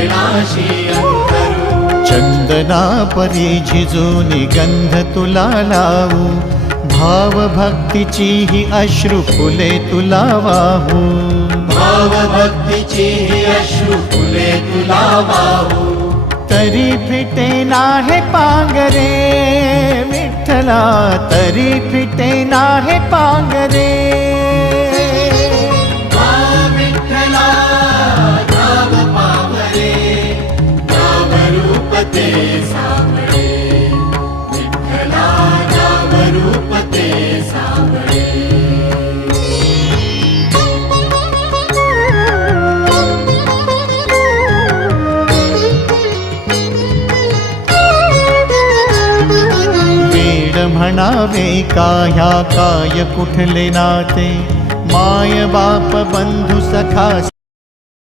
चरणाशी अंतरू। चंदना परी झिजूनी गंध तुला लावू, भाव भक्तीची ही अश्रु फुले तुला वाहू। भाव भक्तीची ही अश्रु फुले तुला वाहू। तरी फिटे नाहे पांगरे विठ्ठला, तरी फिटे नाहे पांगरे। विठ्ठला नाम पावरे, नाम रूप ते सावळे। विठ्ठला नाम रूप ते सावळे। म्हणावे काह्या काय कुठले नाते, माय बाप बंधु सखा